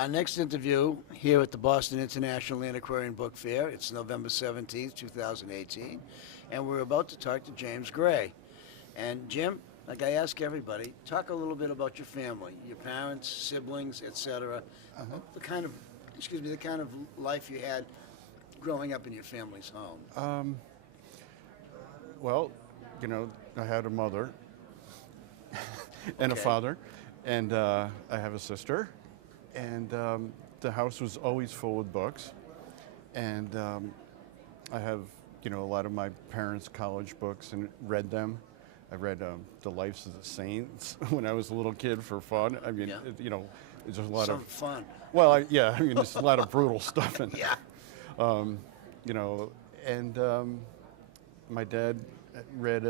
Our next interview here at the Boston International Antiquarian Book Fair. It's November 17th, 2018, and we're about to talk to James Gray. And Jim, like I ask everybody, talk a little bit about your family, your parents, siblings, etc. The kind of, the kind of life you had growing up in your family's home. Well, I had a mother and a father, and I have a sister, and the house was always full with books, and I have, a lot of my parents' college books and read them. I read The Lives of the Saints when I was a little kid for fun. I mean, it's just a lot of fun. Well, there's a lot of brutal stuff in there. Yeah. And my dad read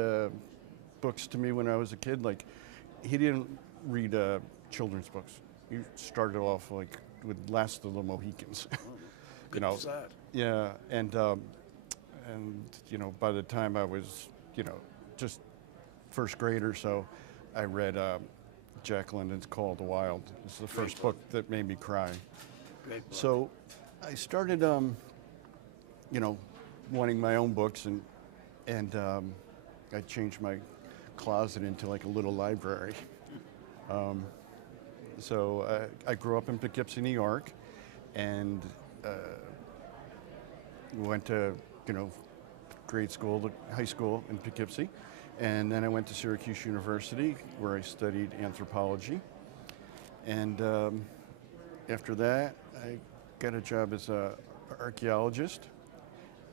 books to me when I was a kid. Like, he didn't read children's books. He started off like with Last of the Mohicans. Good design. Yeah, and by the time I was, just first grade or so, I read Jack London's Call of the Wild. It's the first book that made me cry. Great book. So I started, wanting my own books, and I changed my closet into like a little library. So I grew up in Poughkeepsie, New York, and went to, grade school, to high school in Poughkeepsie. And then I went to Syracuse University, where I studied anthropology. And after that, I got a job as an archeologist.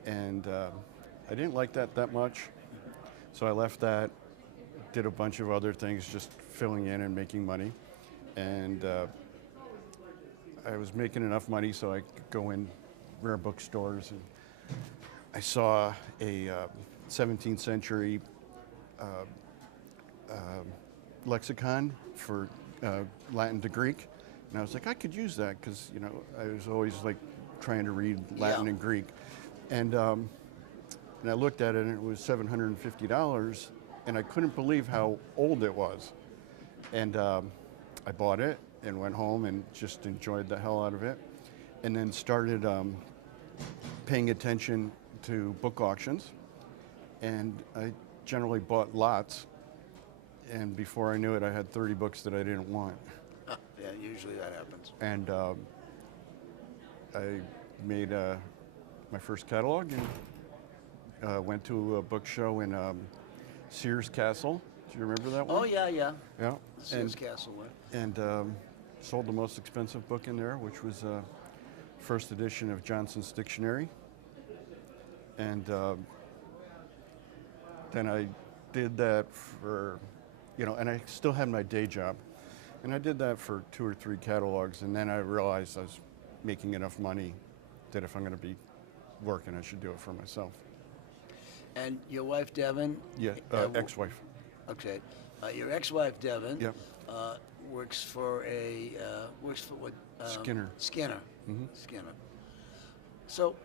And I didn't like that much. So I left that, did a bunch of other things, just filling in and making money. And I was making enough money so I could go in rare bookstores. And I saw a 17th century lexicon for Latin to Greek, and I was like, I could use that because I was always like trying to read Latin and Greek, and I looked at it and it was $750, and I couldn't believe how old it was, and I bought it and went home and just enjoyed the hell out of it, and then started paying attention to book auctions, and I generally bought lots, and before I knew it, I had 30 books that I didn't want. Yeah, usually that happens. And I made my first catalog and went to a book show in Sears Castle. Do you remember that one? Oh, yeah. Yeah. Sears Castle one. And sold the most expensive book in there, which was first edition of Johnson's Dictionary. And then I did that for, and I still had my day job. And I did that for 2 or 3 catalogs, and then I realized I was making enough money that if I'm going to be working, I should do it for myself. And your wife, Devin? Yeah, ex-wife. Okay. Your ex-wife, Devin, Yep. works for what? Skinner. Skinner. Mm-hmm. Skinner. So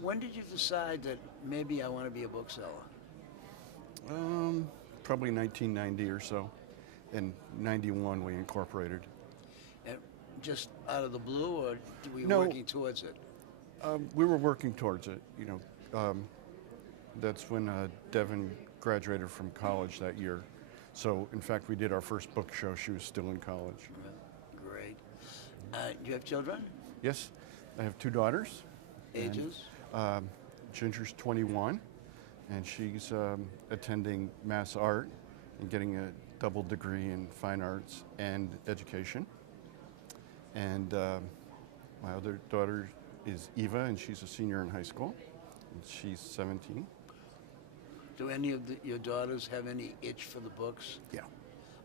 when did you decide that maybe I want to be a bookseller? Probably 1990 or so. In 91, we incorporated. And just out of the blue, or were you No. working towards it? We were working towards it. That's when Devin graduated from college that year. So, in fact, we did our first book show. She was still in college. Great. Do you have children? Yes, I have 2 daughters. Ages? And, Ginger's 21, and she's attending Mass Art and getting a double degree in fine arts and education. And my other daughter is Eva, and she's a senior in high school, and she's 17. Do any of your daughters have any itch for the books? Yeah.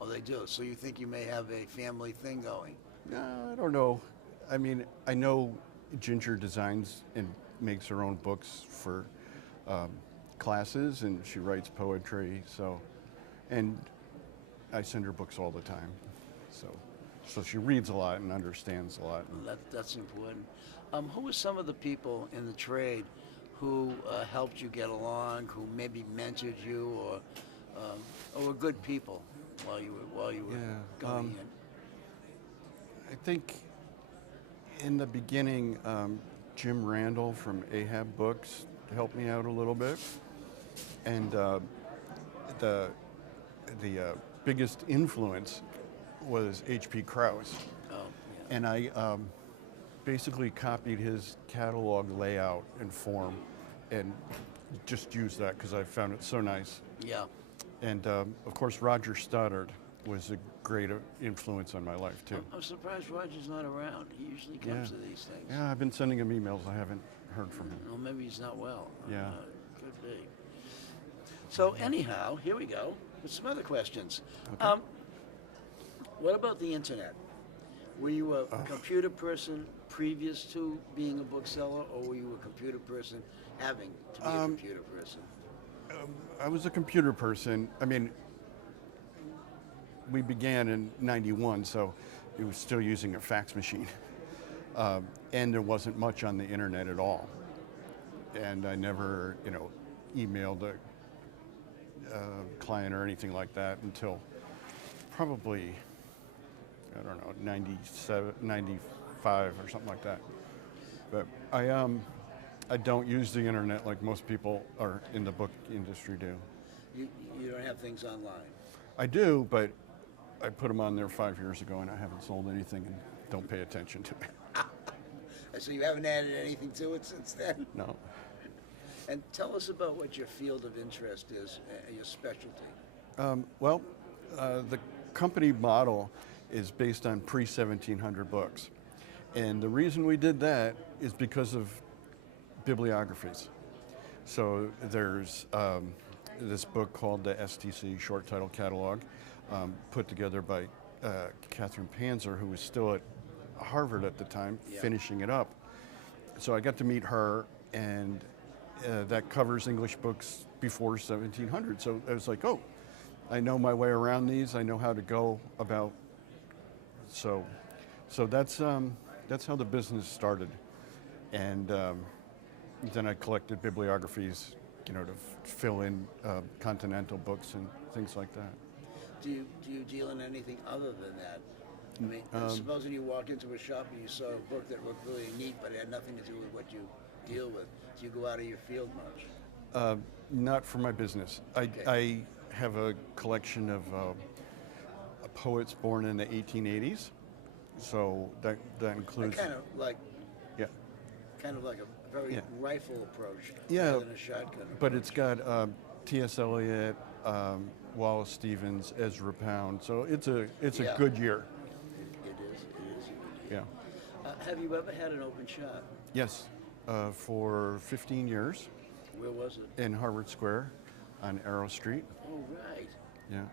Oh, they do. So you think you may have a family thing going? I don't know. I mean, I know Ginger designs and makes her own books for classes, and she writes poetry. So, and I send her books all the time. So she reads a lot and understands a lot. That's important. Who are some of the people in the trade who helped you get along, who maybe mentored you, or were good people while you were going in? I think in the beginning, Jim Randall from Ahab Books helped me out a little bit, and the biggest influence was H.P. Krause, Oh, and I basically copied his catalog layout and form, and just used that because I found it so nice. yeah. And of course, Roger Stoddard was a great influence on my life too. I'm surprised Roger's not around. He usually comes to these things. Yeah, I've been sending him emails. I haven't heard from him. Well, maybe he's not well. Yeah. Could be. So anyhow, here we go with some other questions. Okay. What about the internet? Were you a computer person previous to being a bookseller, or were you a computer person having to be a computer person? I was a computer person. I mean, we began in '91, so it was still using a fax machine. And there wasn't much on the internet at all. And I never, emailed a client or anything like that until probably, I don't know, 97, 95 or something like that. But I don't use the internet like most people are in the book industry do. You don't have things online. I do, but I put them on there 5 years ago and I haven't sold anything and don't pay attention to it. So you haven't added anything to it since then? No. And tell us about what your field of interest is, your specialty. The company model is based on pre-1700 books. And the reason we did that is because of bibliographies. So there's this book called the STC, Short Title Catalog, put together by Catherine Panzer, who was still at Harvard at the time, finishing it up. So I got to meet her, and that covers English books before 1700. So I was like, oh, I know my way around these. I know how to go about. So that's how the business started, and then I collected bibliographies, to fill in continental books and things like that. Do you deal in anything other than that? I mean, supposing you walk into a shop and you saw a book that looked really neat, but it had nothing to do with what you deal with. Do you go out of your field much? Not for my business. I have a collection of poets born in the 1880s, so that includes. Kind of like Yeah. Kind of like a very rifle approach, Yeah, rather than a shotgun but approach. it's got T.S. Eliot, Wallace Stevens, Ezra Pound. So it's a good year. It is a good Yeah. year. Have you ever had an open shop? Yes, for 15 years Where was it? in Harvard Square on Arrow Street. Oh, right. Yeah,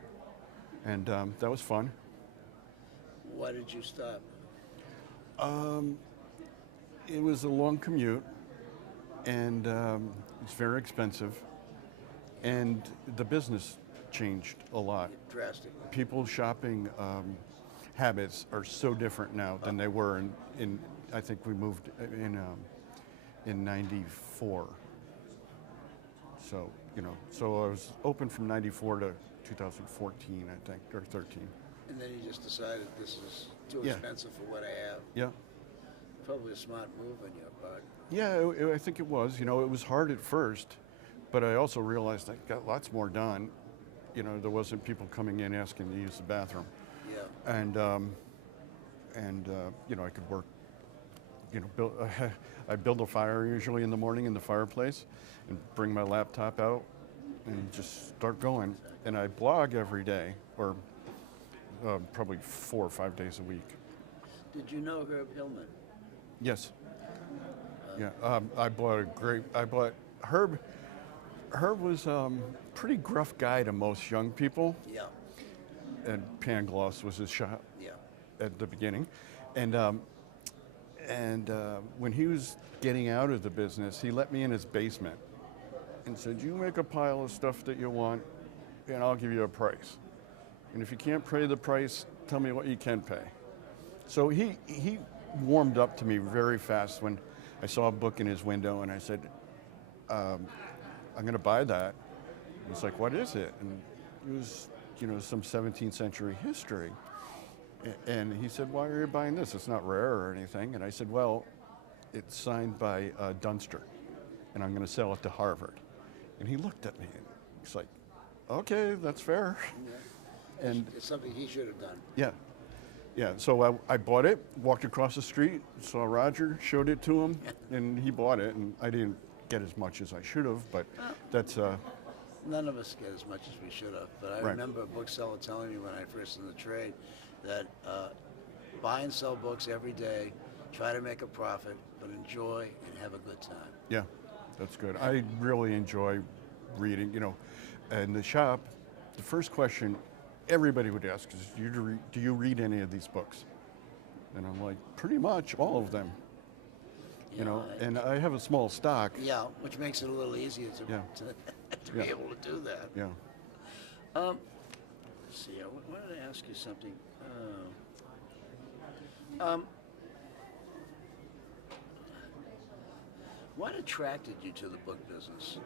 and that was fun. Why did you stop? It was a long commute, and it's very expensive, and the business changed a lot. Drastically. People's shopping habits are so different now than they were in I think we moved in '94. So so I was open from '94 to 2014, I think, or 13. And then you just decided this is too Yeah. expensive for what I have. Yeah. Probably a smart move on your part. Yeah, I think it was. It was hard at first, but I also realized I got lots more done. There wasn't people coming in asking to use the bathroom. Yeah. And I could work. I'd build a fire usually in the morning in the fireplace, and bring my laptop out, and just start going. And I blog every day, or probably 4 or 5 days a week. Did you know Herb Hillman? Yes. Yeah. I bought Herb. Herb was pretty gruff guy to most young people. Yeah. And Pangloss was his shop. Yeah. At the beginning, and when he was getting out of the business, he let me in his basement and said, "You make a pile of stuff that you want, and I'll give you a price. And if you can't pay the price, tell me what you can pay." So he warmed up to me very fast when I saw a book in his window, and I said, "I'm going to buy that." He's like, "What is it?" And it was, some 17th century history. And he said, why are you buying this? It's not rare or anything. And I said, well, it's signed by Dunster, and I'm going to sell it to Harvard. And he looked at me, and he's like, okay, that's fair. Yeah. And It's something he should have done. yeah. Yeah, so I bought it, walked across the street, saw Roger, showed it to him, and he bought it. And I didn't get as much as I should have, but that's... None of us get as much as we should have. But I Right. remember a bookseller telling me when I first in the trade that buy and sell books every day, try to make a profit, but enjoy and have a good time. Yeah, that's good. I really enjoy reading. You know, in the shop, the first question everybody would ask is, do you read any of these books? And I'm like, pretty much all of them. You know, and I have a small stock. Yeah, which makes it a little easier to, Yeah. to be able to do that. Yeah. Let's see, I wanted to ask you something. What attracted you to the book business?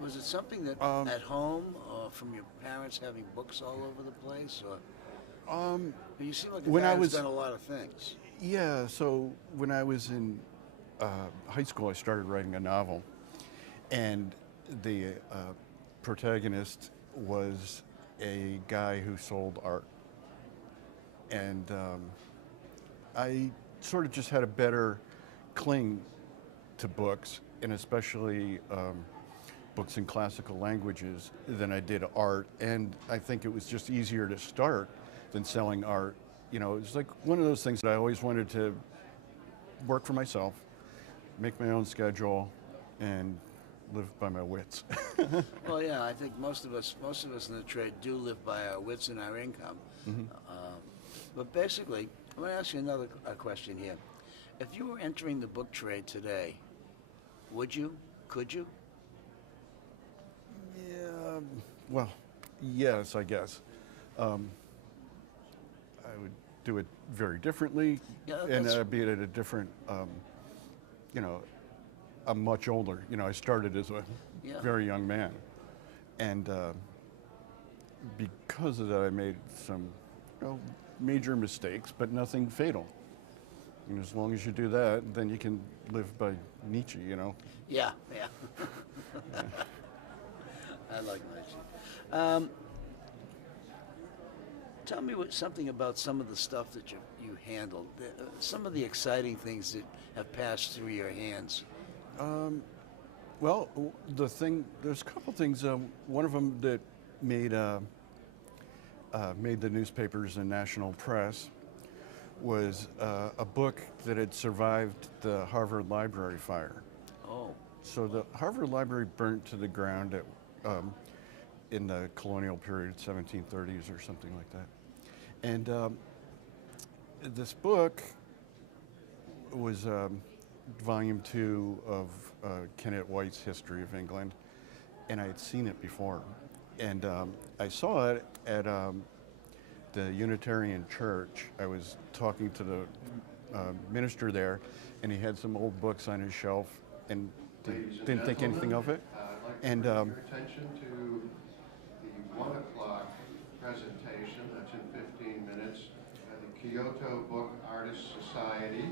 Was it something that at home or from your parents having books all over the place? Or you seem like a when guy I who's was- done a lot of things. Yeah, so when I was in high school, I started writing a novel, and the protagonist was a guy who sold art. And I sort of just had a better cling to books, and especially books in classical languages, than I did art. And I think it was just easier to start than selling art. You know, it's like one of those things that I always wanted to work for myself, make my own schedule, and live by my wits. Well, yeah, I think most of us in the trade do live by our wits and our income. But basically, I'm going to ask you another question here. If you were entering the book trade today, would you? Could you? Yeah, well, yes, I guess. I would do it very differently, Yeah, and that's- be at a different, you know, I'm much older. You know, I started as a Yeah. very young man, and because of that, I made some, you know, major mistakes, but nothing fatal. And as long as you do that, then you can live by Nietzsche, you know. Yeah, yeah. I like Nietzsche. Tell me something about some of the stuff that you handled, some of the exciting things that have passed through your hands. Well, there's a couple things. One of them that made the newspapers and national press was a book that had survived the Harvard Library fire. Oh, So the Harvard Library burnt to the ground in the colonial period, 1730s or something like that. And this book was volume 2 of Kenneth White's History of England, and I had seen it before. And I saw it at the Unitarian Church. I was talking to the minister there, and he had some old books on his shelf, and didn't think anything of it. I'd like to bring your attention to the 1 o'clock presentation, that's in 15 minutes, by the Kyoto Book Artists Society.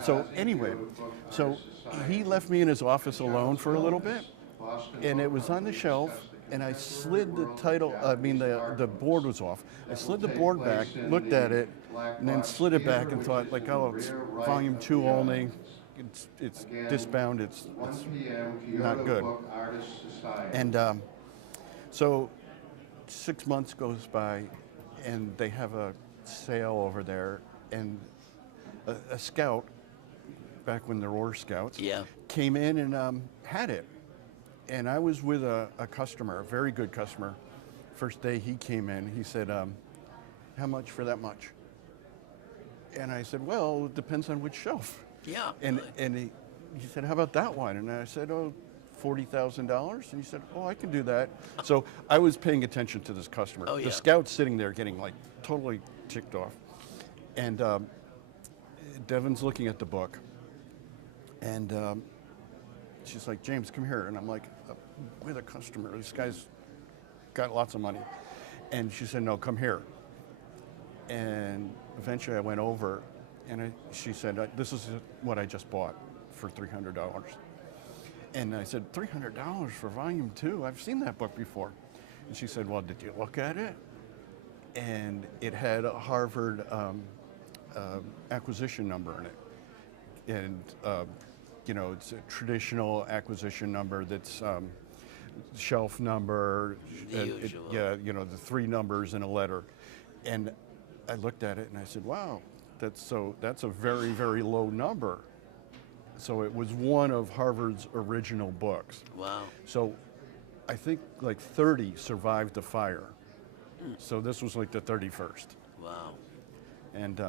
So anyway, so he left me in his office alone for a little bit, and it was on the shelf, and I slid the title, the board was off. I slid the board back, looked at it, and then slid it back and thought, like, oh, it's volume 2 only, it's disbound, it's not good. And so 6 months goes by, and they have a sale over there, and a scout, back when there were scouts, Yeah. came in and had it. And I was with a customer, a very good customer. First day he came in, he said, how much for that much? And I said, well, it depends on which shelf. yeah. And he said, how about that one? And I said, oh, $40,000? And he said, oh, I can do that. So I was paying attention to this customer. Oh, yeah. The scout's sitting there getting like totally ticked off. And Devon's looking at the book. And she's like, James, come here. And I'm like, with a customer. This guy's got lots of money. And she said, no, come here. And eventually I went over, and she said, "This is what I just bought for $300." And I said, $300 for volume 2? I've seen that book before. And she said, well, did you look at it? And it had a Harvard acquisition number in it. And, it's a traditional acquisition number that's shelf number. The usual. The 3 numbers in a letter. And I looked at it and I said, wow, that's a very, very low number. So it was one of Harvard's original books. Wow. So I think like 30 survived the fire. So this was like the 31st. Wow. And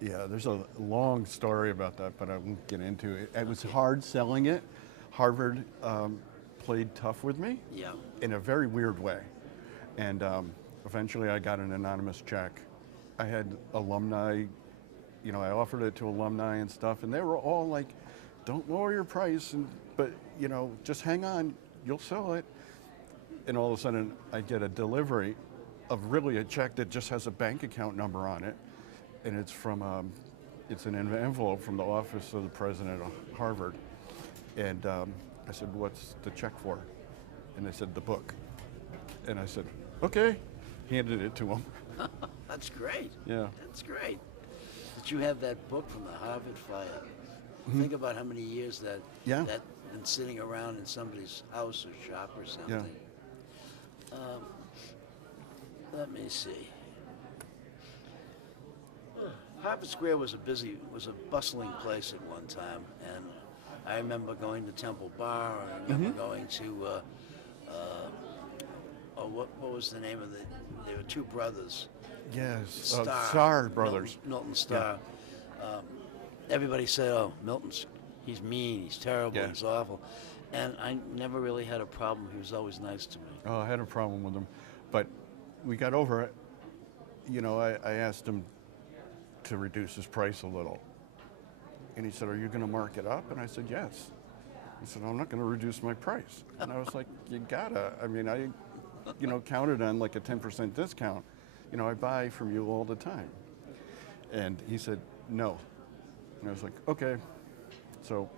there's a long story about that, but I won't get into it. It was hard selling it. Harvard played tough with me in a very weird way. And eventually I got an anonymous check. I had alumni, I offered it to alumni and stuff, and they were all like, don't lower your price, but just hang on, you'll sell it. And all of a sudden I get a delivery of really a check that just has a bank account number on it. And it's from, it's an envelope from the office of the president of Harvard. And I said, what's the check for? And they said, the book. And I said, okay, handed it to them. That's great. Yeah. That's great. That you have that book from the Harvard fire. Think about how many years that been sitting around in somebody's house or shop or something. Let me see. Harvard Square was a bustling place at one time, and I remember going to Temple Bar. I remember going to what was the name of the? There were 2 brothers. Yes, Starr brothers. Milton Starr. Everybody said, "Oh, he's mean, he's terrible, he's awful," and I never really had a problem. He was always nice to me. Oh, I had a problem with him, but we got over it. I asked him to reduce his price a little, and he said, "Are you going to mark it up?" And I said, "Yes." He said, "I'm not going to reduce my price." And I was like, "You gotta." I mean, I counted on like a 10% discount. I buy from you all the time. And he said, no. And I was like, okay. So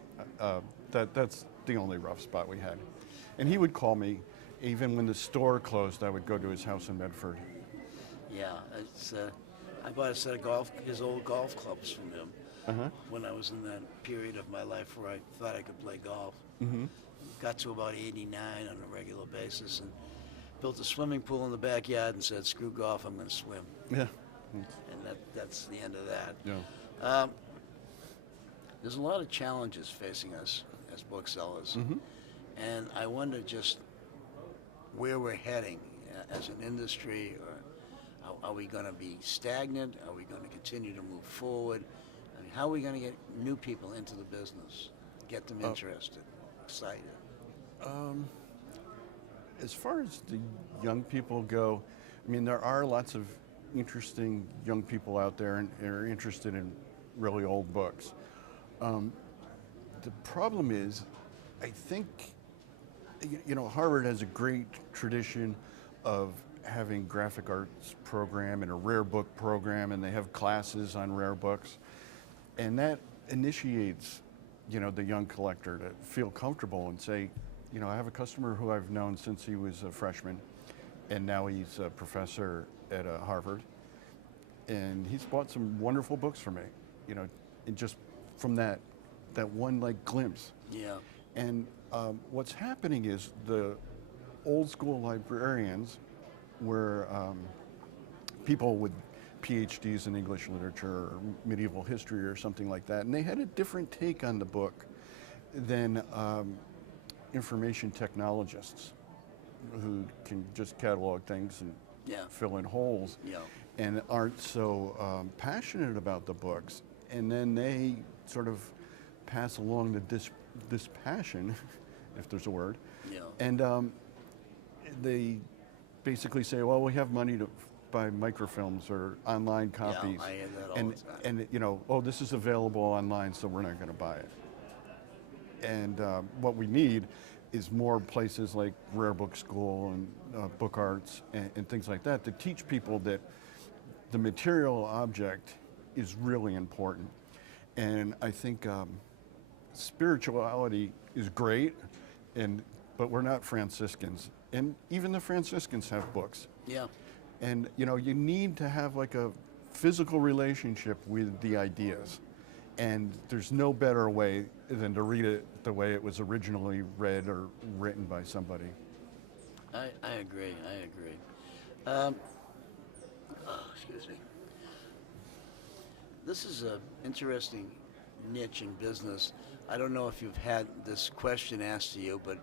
that's the only rough spot we had. And he would call me, even when the store closed, I would go to his house in Medford. Yeah, I bought a set of his old golf clubs from him when I was in that period of my life where I thought I could play golf. Got to about 89 on a regular basis and built a swimming pool in the backyard and said, screw golf, I'm going to swim. Yeah. And that's the end of that. Yeah. There's a lot of challenges facing us as booksellers. And I wonder just where we're heading as an industry, or are we going to be stagnant? Are we going to continue to move forward? I mean, how are we going to get new people into the business, get them interested, excited? As far as the young people go, I mean, there are lots of interesting young people out there and are interested in really old books. The problem is, I think, Harvard has a great tradition of having graphic arts program and a rare book program, and they have classes on rare books. And that initiates, the young collector to feel comfortable and say, I have a customer who I've known since he was a freshman, and now he's a professor at Harvard. And he's bought some wonderful books for me, and just from that one glimpse. Yeah. And what's happening is the old school librarians were people with PhDs in English literature or medieval history or something like that, and they had a different take on the book than information technologists who can just catalog things and fill in holes and aren't so passionate about the books. And then they sort of pass along this passion, if there's a word, and they basically say, well, we have money to buy microfilms or online copies. Yeah, I hear that all the time. And this is available online, so we're not going to buy it. And what we need is more places like Rare Book School and Book Arts and things like that to teach people that the material object is really important. And I think spirituality is great, but we're not Franciscans. And even the Franciscans have books. Yeah. And you need to have like a physical relationship with the ideas. And there's no better way than to read it the way it was originally read or written by somebody. I agree. Excuse me. This is an interesting niche in business. I don't know if you've had this question asked to you, but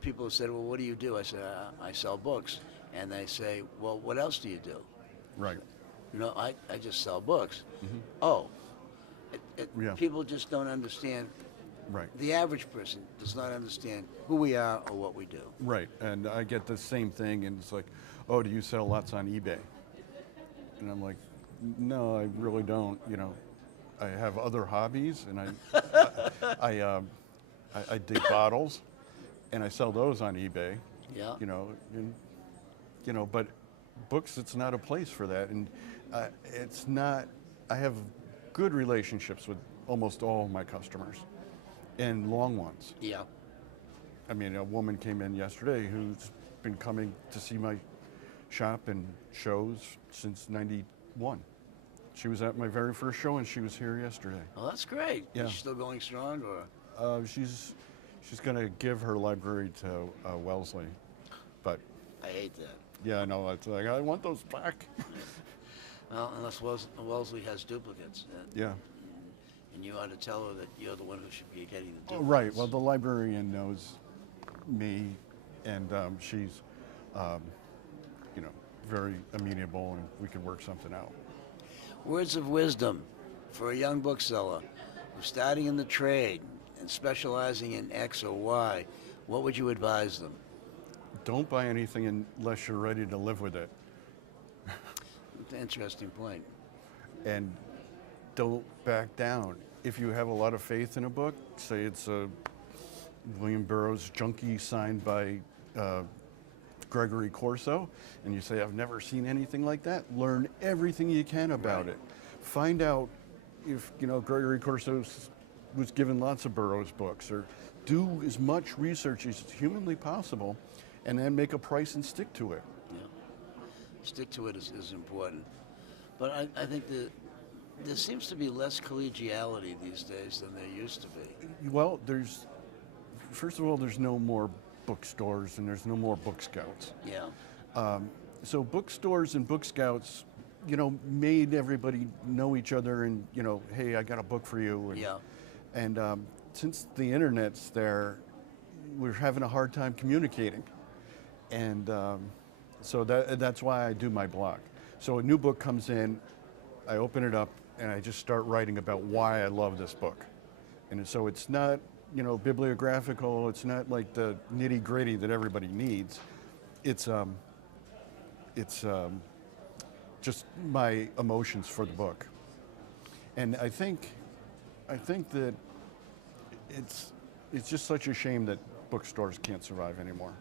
people have said, well, what do you do? I said, I sell books. And they say, well, what else do you do? Right. I just sell books. Mm-hmm. Oh, Yeah. people just don't understand. Right. The average person does not understand who we are or what we do. Right. And I get the same thing, and it's like, oh, do you sell lots on eBay? And I'm like, no, I really don't. I have other hobbies, and I dig bottles, and I sell those on eBay. Yeah. But books, it's not a place for that, and it's not. I have good relationships with almost all of my customers, and long ones. Yeah. I mean, a woman came in yesterday who's been coming to see my shop and shows since '91. She was at my very first show, and she was here yesterday. Oh, that's great. Yeah. Is she still going strong, or? She's going to give her library to Wellesley, but I hate that. yeah, no, it's like I want those back. Well, unless Wellesley has duplicates. Yeah. And you ought to tell her that you're the one who should be getting the Oh, duplicates. right. Well, the librarian knows me, and she's, very amenable, and we can work something out. Words of wisdom for a young bookseller who's starting in the trade and specializing in X or Y. What would you advise them? Don't buy anything unless you're ready to live with it, It's an interesting point. and don't back down. If you have a lot of faith in a book, say it's a William Burroughs Junkie signed by Gregory Corso, and you say, I've never seen anything like that, learn everything you can about it. Find out if, Gregory Corso was given lots of Burroughs books, or do as much research as humanly possible, and then make a price and stick to it. Yeah. Stick to it is important. But I think that there seems to be less collegiality these days than there used to be. Well, first of all, there's no more bookstores, and there's no more book scouts. Yeah. So bookstores and book scouts, made everybody know each other, and, hey, I got a book for you. And, Yeah. And since the internet's there, we're having a hard time communicating. And so that's why I do my blog. So a new book comes in, I open it up, and I just start writing about why I love this book. And so it's not, bibliographical, it's not like the nitty-gritty that everybody needs. It's just my emotions for the book. And I think that it's just such a shame that bookstores can't survive anymore.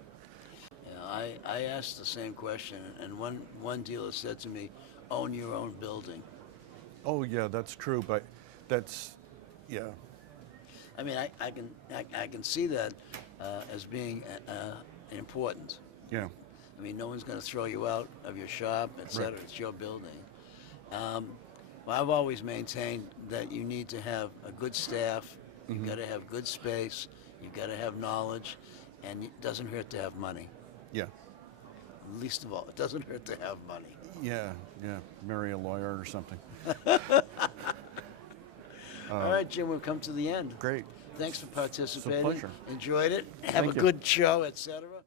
Yeah, I asked the same question, and one dealer said to me, own your own building. Oh yeah, that's true, but yeah. I mean, I can see that as being important. Yeah. I mean, no one's going to throw you out of your shop, et cetera. Right. It's your building. Well, I've always maintained that you need to have a good staff, you've got to have good space, you've got to have knowledge, and it doesn't hurt to have money. Yeah. Least of all, it doesn't hurt to have money. Yeah. Marry a lawyer or something. All right, Jim, we've come to the end. Great. Thanks for participating. pleasure. Enjoyed it. Have Thank a you. good show, et cetera.